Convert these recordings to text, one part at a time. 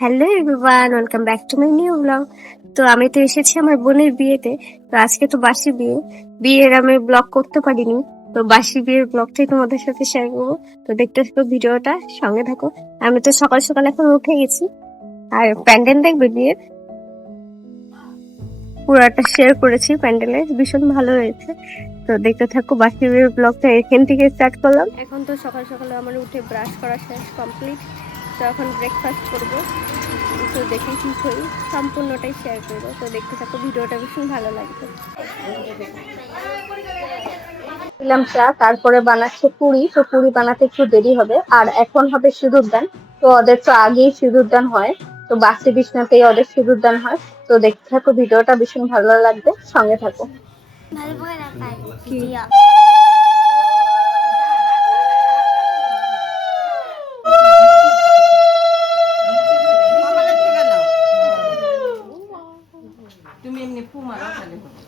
Hello everyone, welcome back to my new blog. তো আমি তো এসেছি আমার বোনের বিয়েতে। তো আজকে তো বাসি বিয়ে, বিয়ের আমি ব্লগ করতে পারিনি। তো বাসি বিয়ের ব্লগটাই তোমাদের সাথে শেয়ার করবো। তো দেখতে থাকো ভিডিওটা, সঙ্গে থাকো। আমি তো সকাল সকাল এখন উঠে গেছি, আর প্যান্ডেল দেখবে বিয়ের পুরাটা শেয়ার করেছি। প্যান্ডেলে ভীষণ ভালো হয়েছে। তো দেখতে থাকো বাসি বিয়ের ব্লগটা, এখান থেকে স্টার্ট করলাম। এখন তো সকাল সকালে আমার উঠে ব্রাশ করা শেষ, কমপ্লিট। তো এখন ব্রেকফাস্ট করবো। তো দেখে কি করি সম্পূর্ণটাই শেয়ার করবো। তো দেখতে থাকো, ভিডিওটা ভীষণ ভালো লাগবে। দিলাম চা, তারপরে বানাচ্ছে পুরি। তো পুরি বানাতে একটু দেরি হবে, আর এখন হবে সিঁদুর দান। তো ওদের তো আগেই সিঁদুর দান হয়, তো বাসি বিছনাতেই ওদের সিঁদুর দান হয়। তো দেখতে থাকো, ভিডিওটা ভীষণ ভালো লাগবে, সঙ্গে থাকো। তুমি এমনি ফু মারো তাহলে হবে।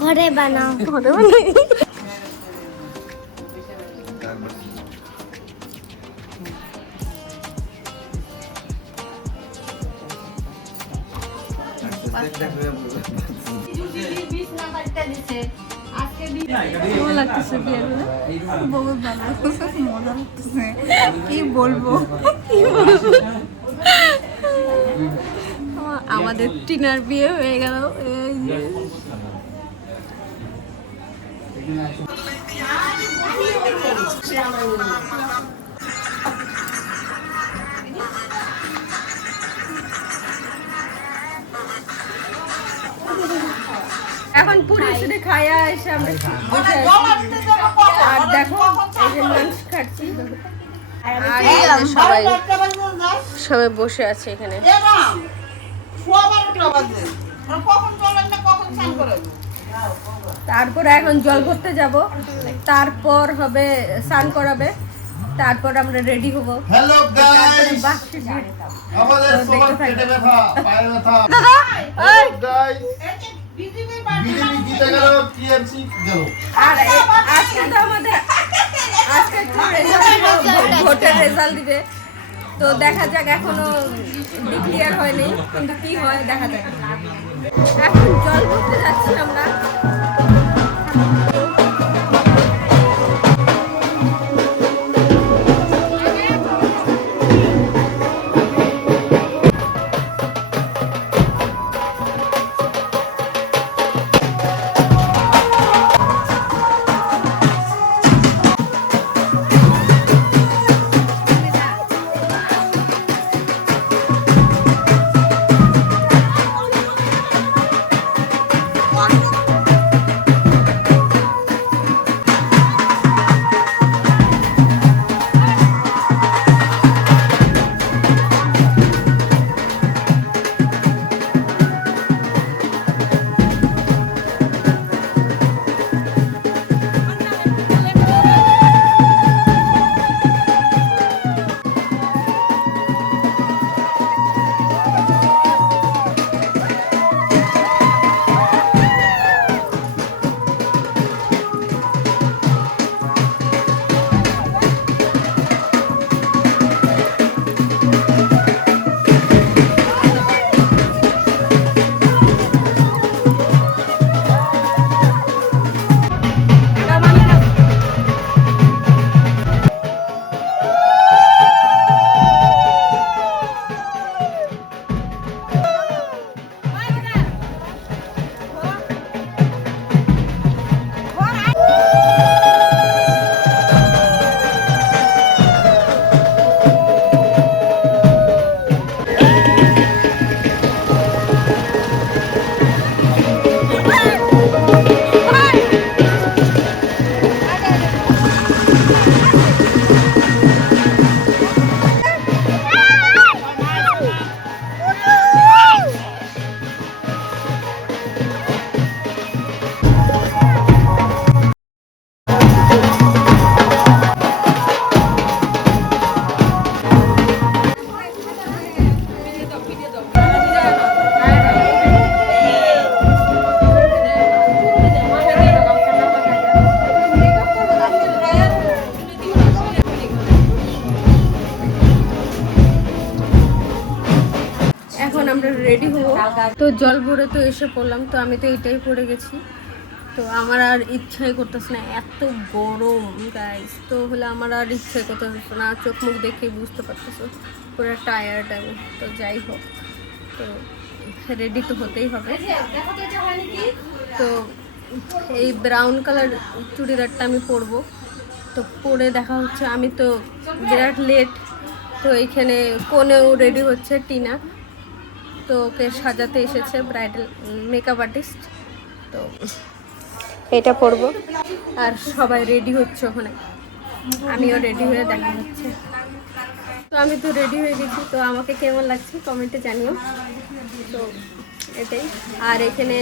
ঘরে বানাও, ঘরে বানাই। কি বলবো আমাদের টিনার বিয়ে হয়ে গেল। এখন পুরি শুনে খাইয়া এসে আমরা বসে আছি। আর দেখো এই যে লাঞ্চ খাচ্ছি, আর এই যে সবাই সবাই বসে আছে এখানে। তারপরে এখন জল ভরতে যাব, তারপর হবে স্নান করাবে, তারপর আমরা রেডি হব। হ্যালো গাইস, আমাদের সবার পেটে ব্যথা, পায়ে ব্যথা। হ্যালো গাইস, বিজেপি জিতে গেল, টিএমসি গেল। আর আজকে তো আমাদের আজকে ভোটের রেজাল্ট দিবে। তো দেখা যাক, এখনো ডিক্লিয়ার হয়নি, কিন্তু কি হয় দেখা যাক। এখন জল ভরতে যাচ্ছি আমরা। আমরা রেডি হবো। তো জল ভরে তো এসে পড়লাম, তো আমি তো এটাই পরে গেছি। তো আমার আর ইচ্ছাই করতেছে না, এত গরম গাইস। তো হলে আমার আর ইচ্ছাই করতেছে না, চোখ মুখ দেখে বুঝতে পারতেছো পুরো টায়ার্ড আমি। তো যাই হোক, তো রেডি তো হতেই হবে। তো এই ব্রাউন কালার চুড়িদারটা আমি পরবো। তো পরে দেখা হচ্ছে। আমি তো বিরাট লেট। তো এইখানে কোনেও রেডি হচ্ছে টিনা, তো ওকে সাজাতে এসেছে ব্রাইডাল মেকআপ আর্টিস্ট। তো এটা পরবো আর সবাই রেডি হচ্ছে ওখানে, আমিও রেডি হয়ে দেখা হচ্ছে। তো আমি তো রেডি হয়ে গেছি, তো আমাকে কেমন লাগছে কমেন্টে জানিও। তো এটাই। আর এখানে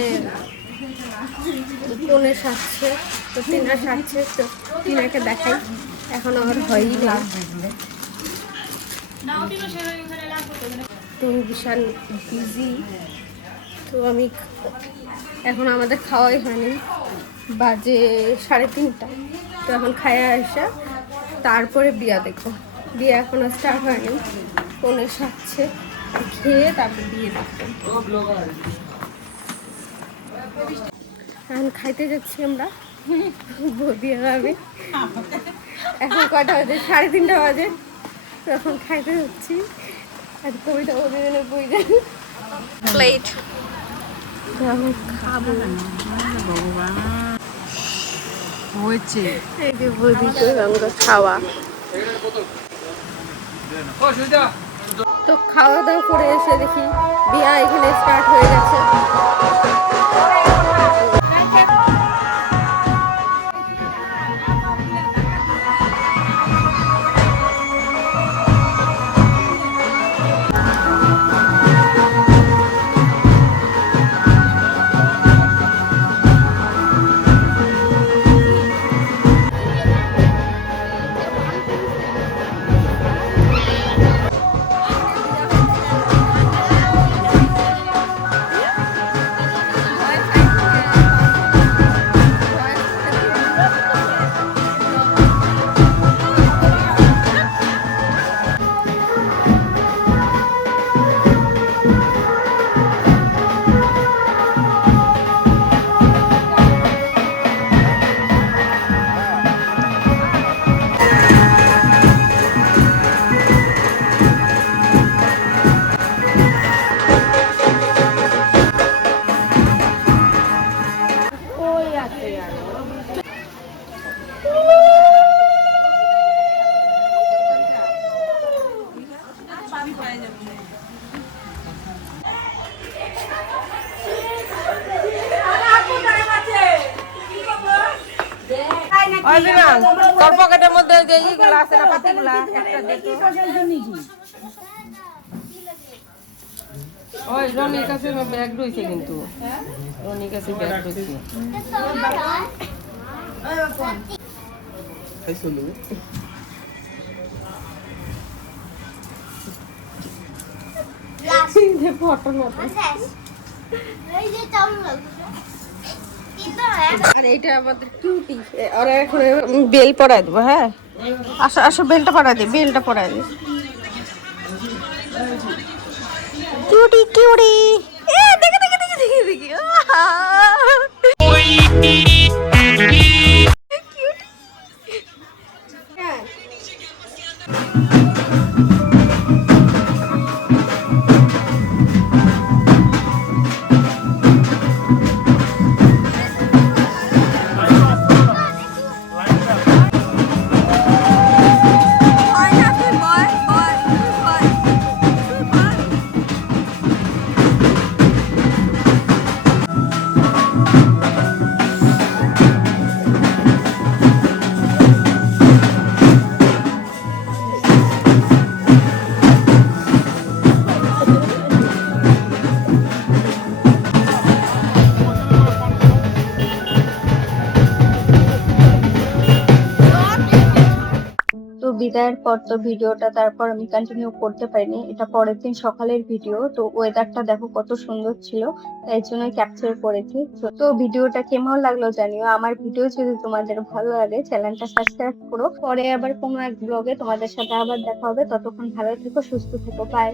কোনে সাজছে, তো টিনা সাজছে। তো টিনাকে দেখাই, এখন আমার হয়ই না। তো আমি বিশাল বিজি। তো আমি এখন আমাদের খাওয়াই হয়নি, বাজে 3:30। তো এখন খাইয়া আসা, তারপরে বিয়া দেখো। বিয়ে এখনো স্টার্ট হয়নি, কোনে সাজছে, খেয়ে তারপর বিয়ে দেখবো। এখন খাইতে যাচ্ছি আমরা, বৌদি আর আমি। এখন কটা বাজে? 3:30 বাজে। তো এখন খাইতে যাচ্ছি। আর কবিতা প্রতিদিনের বই যাই প্লেট খাবো। হয়েছে এই যে বৌদি আমরা খাওয়া। তো খাওয়া দাওয়া করে এসে দেখি বিয়া এখানে স্টার্ট হয়ে গেছে। তোর পকেটের মধ্যে যে ইগুলা আছে না, পাতিগুলা একটা দে তো। ওই রনির কাছে ব্যাগ রয়েছে, কিন্তু রনির কাছে ব্যাগ রয়েছে। আর এইটা আমাদের কিউটি। ওরা এখন বেল পরাই দেবো। হ্যাঁ, আসো আসো, বেলটা পরাই দে, বেলটা পরাই দে। কিউটি কিউটি, দেখে দেখে দেখে দেখে দেখে বিদায়ের পর তো ভিডিওটা তারপর আমি কন্টিনিউ করতে পারিনি। এটা পরের দিন সকালের ভিডিও। তো ওয়েদারটা দেখো কত সুন্দর ছিল, তাই জন্য ক্যাপচার করেছি। তো ভিডিওটা কেমন লাগলো জানিও। আমার ভিডিও যদি তোমাদের ভালো লাগে চ্যানেলটা সাবস্ক্রাইব করো। পরে আবার কোনো এক ব্লগে তোমাদের সাথে আবার দেখা হবে। ততক্ষণ ভালো থেকো, সুস্থ থেকো, বাই।